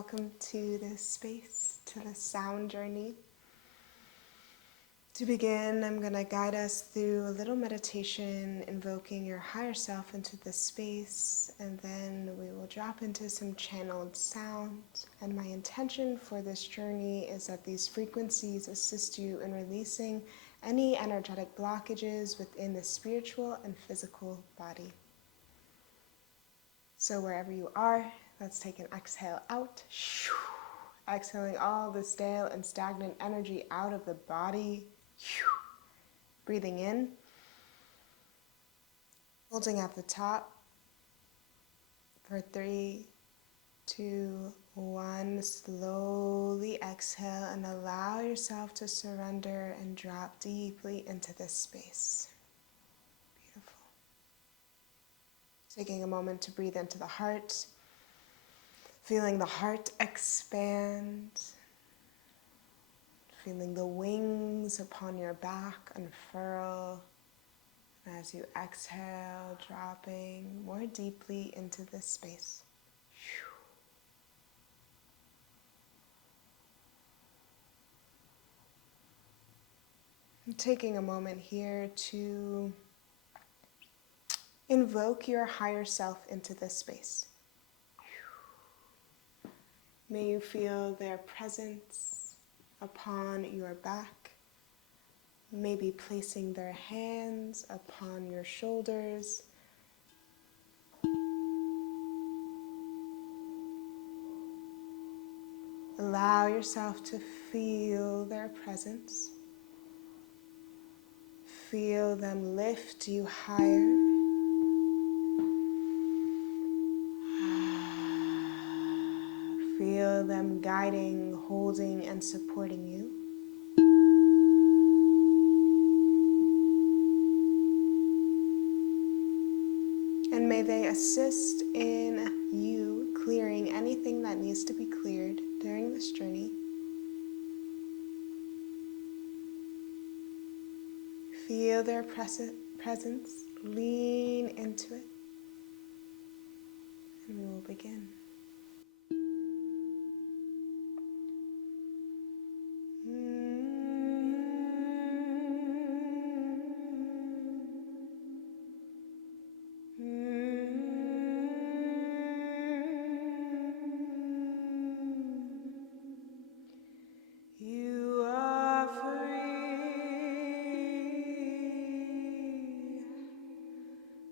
welcome to this space, to the sound journey. To begin, I'm going to guide us through a little meditation, invoking your higher self into this space, and then we will drop into some channeled sound. And my intention for this journey is that these frequencies assist you in releasing any energetic blockages within the spiritual and physical body. So wherever you are, let's take an exhale out. Exhaling all the stale and stagnant energy out of the body. Breathing in. Holding at the top for 3, 2, 1. Slowly exhale and allow yourself to surrender and drop deeply into this space. Beautiful. Taking a moment to breathe into the heart. Feeling the heart expand. Feeling the wings upon your back unfurl. As you exhale, dropping more deeply into this space. I'm taking a moment here to invoke your higher self into this space. May you feel their presence upon your back, maybe placing their hands upon your shoulders. Allow yourself to feel their presence. Feel them lift you higher. Feel them guiding, holding, and supporting you. And may they assist in you clearing anything that needs to be cleared during this journey. Feel their presence, lean into it, and we will begin. You are free,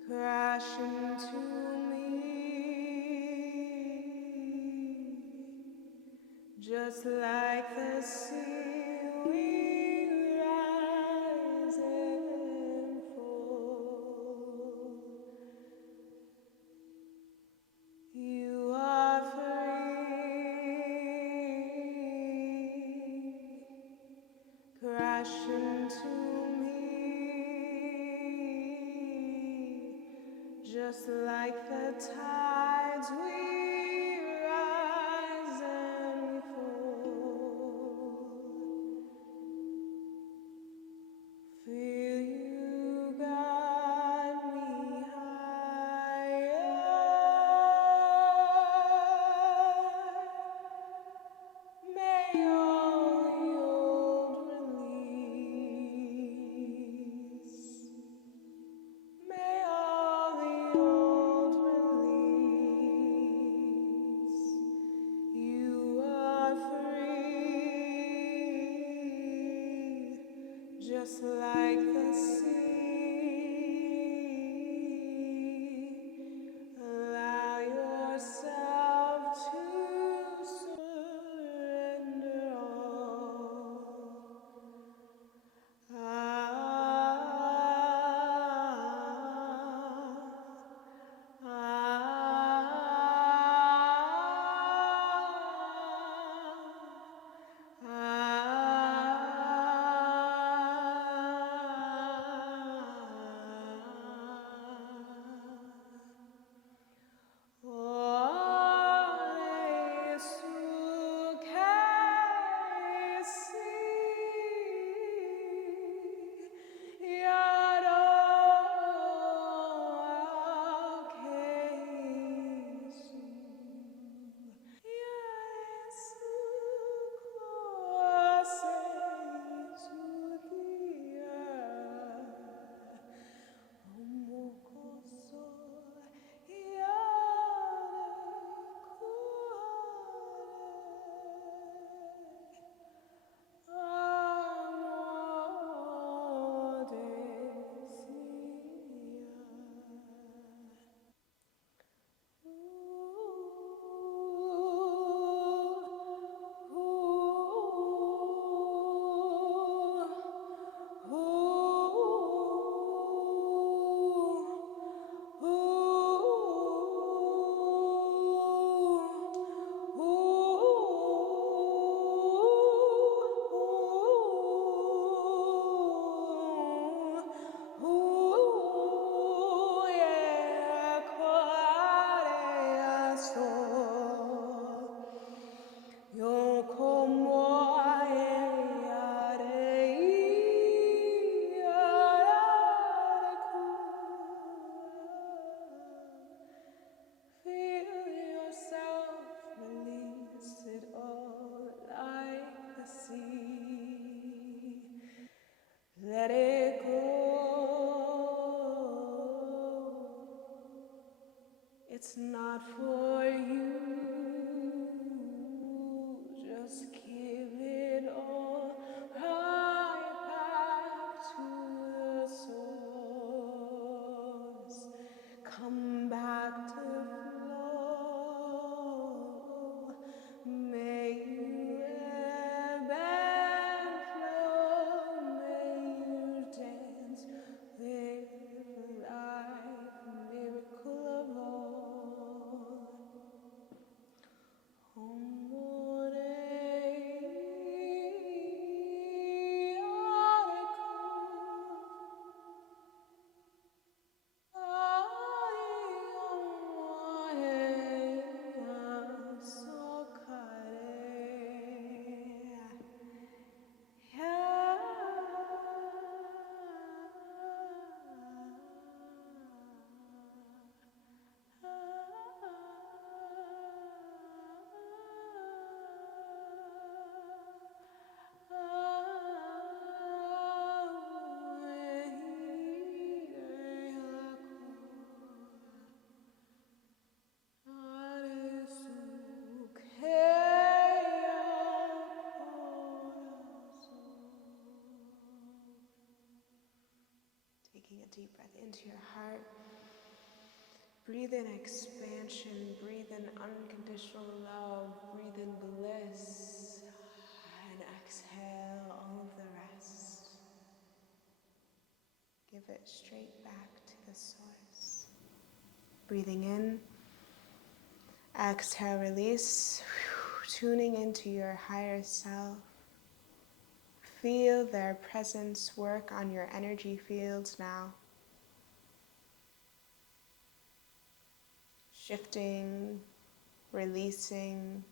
crash into me, just like the sea we rise and fall. You are free, crash into me, just like the tides we rise and we fall. Feel you guide me higher. May all the old release. May all the old release. You are free, just like the sea. Allow yourself to surrender all. deep breath into your heart. Breathe in expansion, breathe in unconditional love, breathe in bliss, and exhale all of the rest. Give it straight back to the source. Breathing in, exhale, release, tuning into your higher self. Feel their presence work on your energy fields now. Shifting, releasing,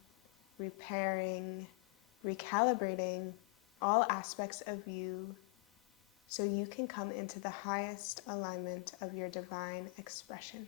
repairing, recalibrating all aspects of you so you can come into the highest alignment of your divine expression.